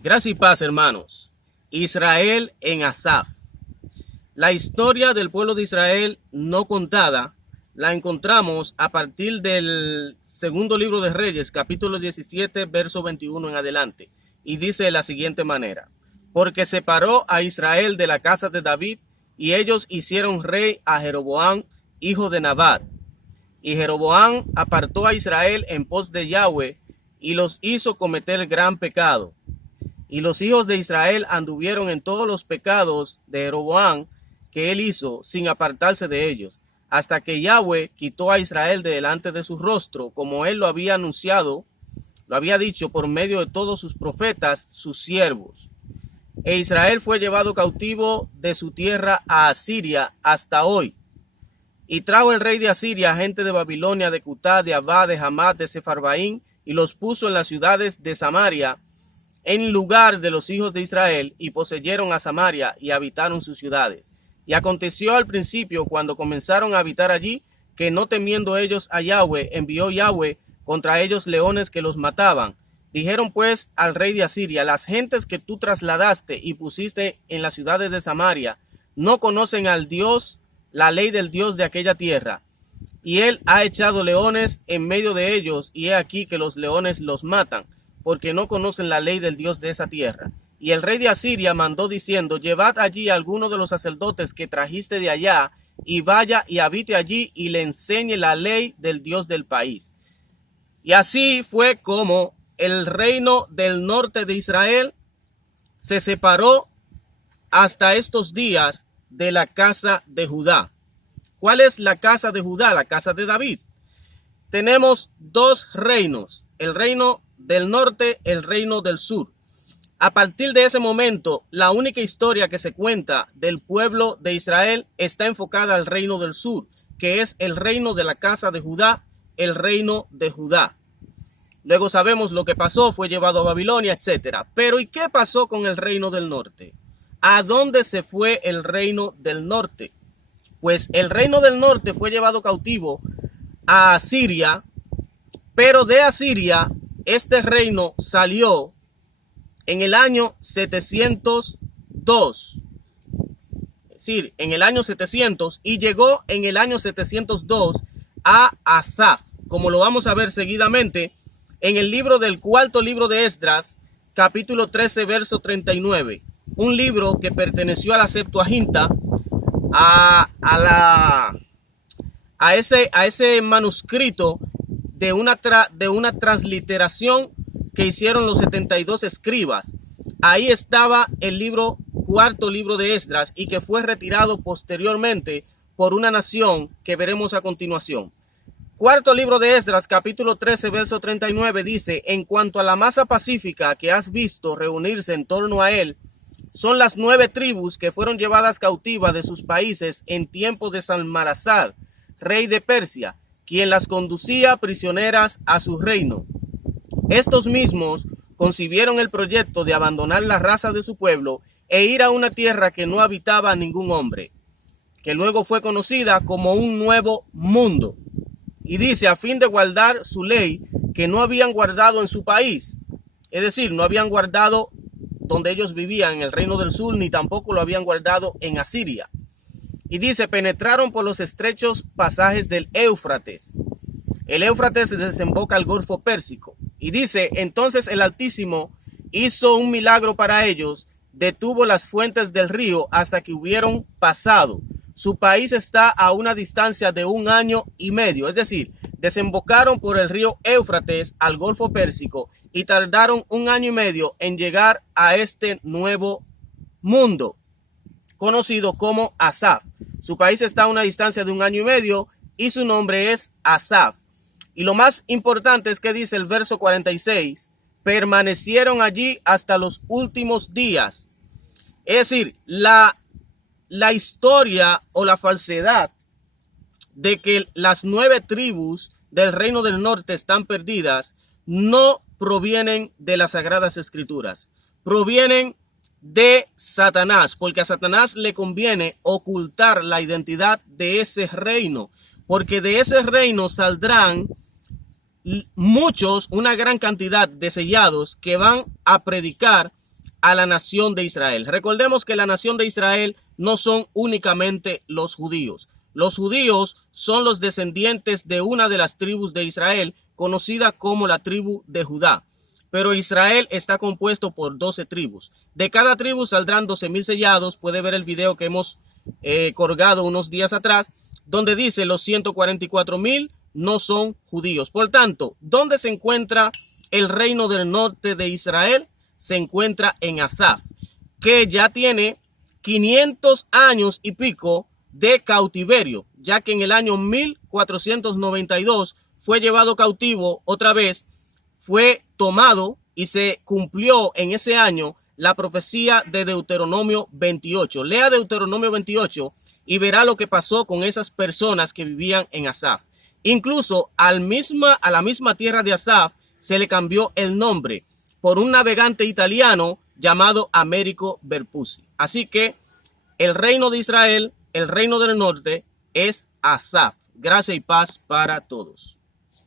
Gracia y paz, hermanos. Israel en Asaf. La historia del pueblo de Israel no contada la encontramos a partir del segundo libro de Reyes, capítulo 17, verso 21 en adelante. Y dice de la siguiente manera: porque separó a Israel de la casa de David, y ellos hicieron rey a Jeroboam, hijo de Nabat. Y Jeroboam apartó a Israel en pos de Yahweh, y los hizo cometer gran pecado. Y los hijos de Israel anduvieron en todos los pecados de Jeroboam que él hizo, sin apartarse de ellos, hasta que Yahweh quitó a Israel de delante de su rostro, como él lo había anunciado, lo había dicho por medio de todos sus profetas, sus siervos. E Israel fue llevado cautivo de su tierra a Asiria hasta hoy. Y trajo el rey de Asiria gente de Babilonia, de Cutá, de Abá, de Hamat, de Sefarbaín, y los puso en las ciudades de Samaria, en lugar de los hijos de Israel, y poseyeron a Samaria y habitaron sus ciudades. Y aconteció al principio, cuando comenzaron a habitar allí, que no temiendo ellos a Yahweh, envió Yahweh contra ellos leones que los mataban. Dijeron pues al rey de Asiria: las gentes que tú trasladaste y pusiste en las ciudades de Samaria no conocen al Dios, la ley del Dios de aquella tierra. Y él ha echado leones en medio de ellos, y he aquí que los leones los matan, porque no conocen la ley del Dios de esa tierra. Y el rey de Asiria mandó diciendo: llevad allí a alguno de los sacerdotes que trajiste de allá, y vaya y habite allí, y le enseñe la ley del Dios del país. Y así fue como el reino del norte de Israel se separó hasta estos días de la casa de Judá. ¿Cuál es la casa de Judá? La casa de David. Tenemos dos reinos: el reino del norte, el reino del sur. A partir de ese momento, la única historia que se cuenta del pueblo de Israel está enfocada al reino del sur, que es el reino de la casa de Judá, el reino de Judá. Luego sabemos lo que pasó, fue llevado a Babilonia, etc. Pero ¿y qué pasó con el reino del norte? ¿A dónde se fue el reino del norte? Pues el reino del norte fue llevado cautivo a Asiria, pero de Asiria este reino salió en el año 702, es decir, en el año 700, y llegó en el año 702 a Asaf, como lo vamos a ver seguidamente en el libro del cuarto libro de Esdras, capítulo 13, verso 39, un libro que perteneció a la Septuaginta, a ese manuscrito de una transliteración que hicieron los 72 escribas. Ahí estaba el cuarto libro de Esdras, y que fue retirado posteriormente por una nación que veremos a continuación. Cuarto libro de Esdras, capítulo 13, verso 39, dice: en cuanto a la masa pacífica que has visto reunirse en torno a él, son las 9 tribus que fueron llevadas cautivas de sus países en tiempo de Salmanasar, rey de Persia, quien las conducía prisioneras a su reino. Estos mismos concibieron el proyecto de abandonar la raza de su pueblo e ir a una tierra que no habitaba ningún hombre, que luego fue conocida como un nuevo mundo. Y dice: a fin de guardar su ley que no habían guardado en su país. Es decir, no habían guardado donde ellos vivían, en el reino del sur, ni tampoco lo habían guardado en Asiria. Y dice: penetraron por los estrechos pasajes del Éufrates. El Éufrates desemboca al Golfo Pérsico. Y dice: entonces el Altísimo hizo un milagro para ellos, detuvo las fuentes del río hasta que hubieron pasado. Su país está a una distancia de 1 año y medio. Es decir, desembocaron por el río Éufrates al Golfo Pérsico y tardaron 1 año y medio en llegar a este nuevo mundo, conocido como Asaf. Su país está a una distancia de 1 año y medio y su nombre es Asaf. Y lo más importante es que dice el verso 46, permanecieron allí hasta los últimos días. Es decir, la historia o la falsedad de que las 9 tribus del reino del norte están perdidas no provienen de las Sagradas Escrituras, provienen de Satanás, porque a Satanás le conviene ocultar la identidad de ese reino, porque de ese reino saldrán muchos, una gran cantidad de sellados que van a predicar a la nación de Israel. Recordemos que la nación de Israel no son únicamente los judíos. Los judíos son los descendientes de una de las tribus de Israel, conocida como la tribu de Judá. Pero Israel está compuesto por 12 tribus. De cada tribu saldrán 12,000 sellados. Puede ver el video que hemos colgado unos días atrás, donde dice los 144,000 no son judíos. Por tanto, ¿dónde se encuentra el reino del norte de Israel? Se encuentra en Asaf, que ya tiene 500 años y pico de cautiverio, ya que en el año 1492 fue llevado cautivo otra vez, fue tomado y se cumplió en ese año la profecía de Deuteronomio 28. Lea Deuteronomio 28 y verá lo que pasó con esas personas que vivían en Asaf. Incluso a la misma tierra de Asaf se le cambió el nombre por un navegante italiano llamado Americo Vespucci. Así que el reino de Israel, el reino del norte, es Asaf. Gracia y paz para todos.